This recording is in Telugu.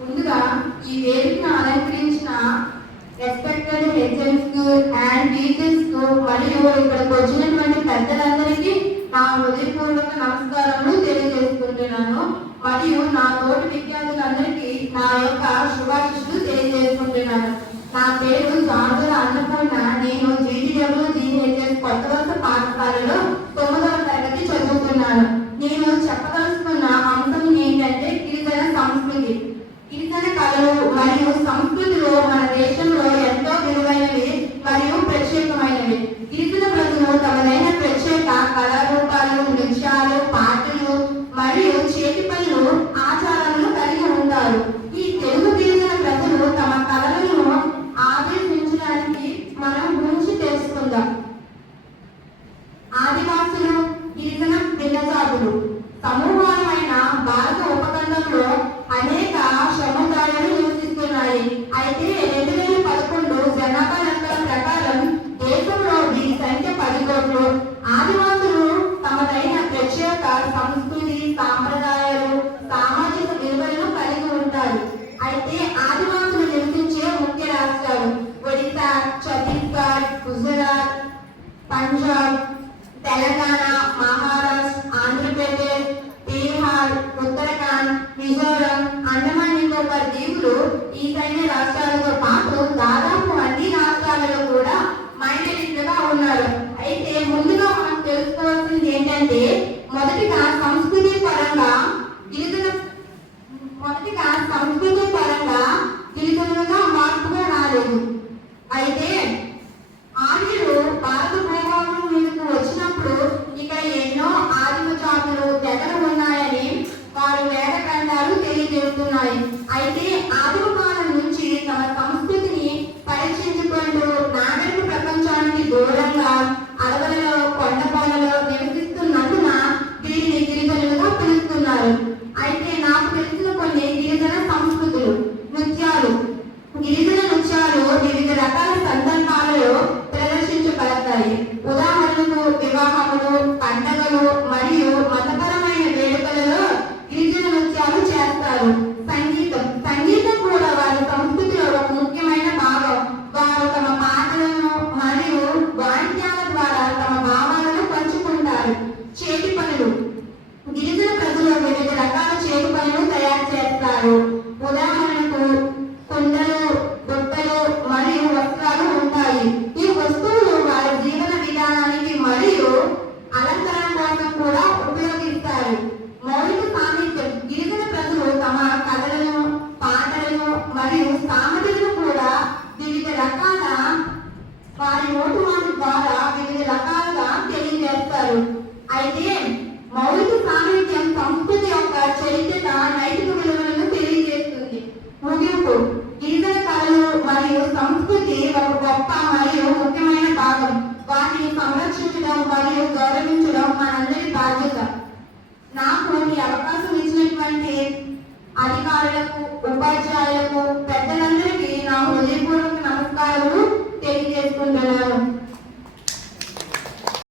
ముందుగా ఈ వేదికను అలంకరించిన రెస్పెక్టెడ్ హెచ్ఎంస్ అండ్ టీచర్స్ మరియు ఇక్కడికి వచ్చినటువంటి పెద్దలందరికీ నా హృదయపూర్వక నమస్కారములు తెలియజేసుకుంటున్నాను. మరియు నా తోటి విద్యార్థులందరికీ నా యొక్క శుభాశిస్సులు తెలియజేసుకుంటున్నాను. నా పేరు జానుల అన్నపూర్ణ. నేను GTW-GHS కొత్త వలస పాఠశాలలో 9వ తరగతి చదువుతున్నాను. నేను చెప్పదలుచుకున్న అంశం ఏంటంటే గిరిజన సంస్కృతి. గిరిజన కళలు మరియు సంస్కృతులు మన దేశంలో ఎంతో విలువైనవి మరియు ప్రత్యేకమైనవి. గిరిజన ప్రజలు తమదైన ప్రత్యేక కళారూపాలు, నృత్యాలు, పాటలు మరియు చేతి పనులు, ఆచారాలను కలిగి ఉంటారు. ఈ తెలుగు గిరిజన ప్రజలు తమ కళలను ఆవిష్కరించడానికి మనం గురించి తెలుసుకుందాం. ఆదివాసులు, గిరిజన భిన్నజాతులు సమూహమైన భారత ఉపఖండంలో అనేక సముదాయాలు నివసిస్తున్నాయి. అయితే 2011 జనాభా లెక్కల ప్రకారం దేశంలో వీరి సంఖ్య 10 కోట్లు. ఆదివాసులు తమదైన ప్రత్యేక సంస్కృతి, సాంప్రదాయాలు, సామాజిక విలువలను కలిగి ఉంటారు. అయితే ఆదివాసులు నివసించే ముఖ్య రాష్ట్రాలు ఒడిశా, ఛత్తీస్గఢ్, గుజరాత్, పంజాబ్, తెలంగాణ, మహారాష్ట్ర, ఆంధ్రప్రదేశ్, బీహార్, ఉత్తరాఖండ్, మిజోరం, అండమాన్ నికోబార్ దీవులు ఈశాన్య రాష్ట్రాలతో పాటు దాదాపు అన్ని రాష్ట్రాలలో కూడా మైనారిటీలుగా ఉన్నారు. అయితే ముందుగా మనం తెలుసుకోవాల్సింది ఏంటంటే మొదటిగా సంస్కృతి పరంగా గిరిజనులుగా మార్పుగా రాలేదు. అయితే ఆర్యులు భారత భూభాగం మీదకు వచ్చినప్పుడు ఇక్కడ ఎన్నో ఆదిమ జాతులు, తెగలు ఉన్నాయని వారి వేద గ్రంథాలు తెలియజేస్తున్నాయి. అయితే ఆదిమ కాలం నుంచి తమ సంస్కృతిని పరీక్షించుకుంటూ నాగరిక ప్రపంచానికి దూరంగా అడవులలో, కొండపాలలో నివసిస్తున్నందున వీరిని గిరిజనులుగా పిలుస్తున్నారు. అయితే నాకు తెలిసిన కొన్ని గిరిజన సంస్కృతులు. నృత్యాలు. గిరిజన నృత్యాలు వివిధ రకాల సందర్భాలలో ప్రదర్శించబడతాయి. ఉదాహరణకు వివాహములు, పండగలు మరియు మతపరమైన వేడుకలలో గిరిజన నృత్యాలు చేస్తారు. సంగీతం కూడా వారి సంస్కృతిలో ఒక ముఖ్యమైన భాగం. వారు తమ పాటలను మరియు వాయిద్యాల ద్వారా తమ భావాలను పంచుకుంటారు. చేతి పనులు. గిరిజన ప్రజలు వివిధ రకాల చేతి పనులు తయారు చేస్తారు. ఉదాహరణకు కుండలు, బుట్టలు మరియు వస్త్రాలు ఉంటాయి. ఈ వస్తువులు వారి జీవన విధానానికి మరియు అలంకరణ కోసం కూడా ఉపయోగిస్తారు. మౌలిక సాహిత్యం. గిరిజన ప్రజలు తమ కథలను, పాటలను మరియు సామగ్రిలను కూడా వివిధ రకాల వారి నోటువాటి ద్వారా వివిధ రకాలుగా తెలియజేస్తారు. అయితే మౌలిక సాహిత్యం సంస్కృతి యొక్క చరిత్ర, నైతిక విలువలను తెలియజేస్తుంది. ముగింపు. గిరిజన కళలు మరియు సంస్కృతి ఒక గొప్ప మరియు ముఖ్యమైన భాగం. వాటిని సంరక్షించడం మరియు గౌరవించడం మనందరి బాధ్యత. నాకు ఈ అవకాశం ఇచ్చినటువంటి అధికారులకు, ఉపాధ్యాయులకు, పెద్దలందరికీ నా హృదయపూర్వక నమస్కారములు తెలియజేసుకుంటున్నాను.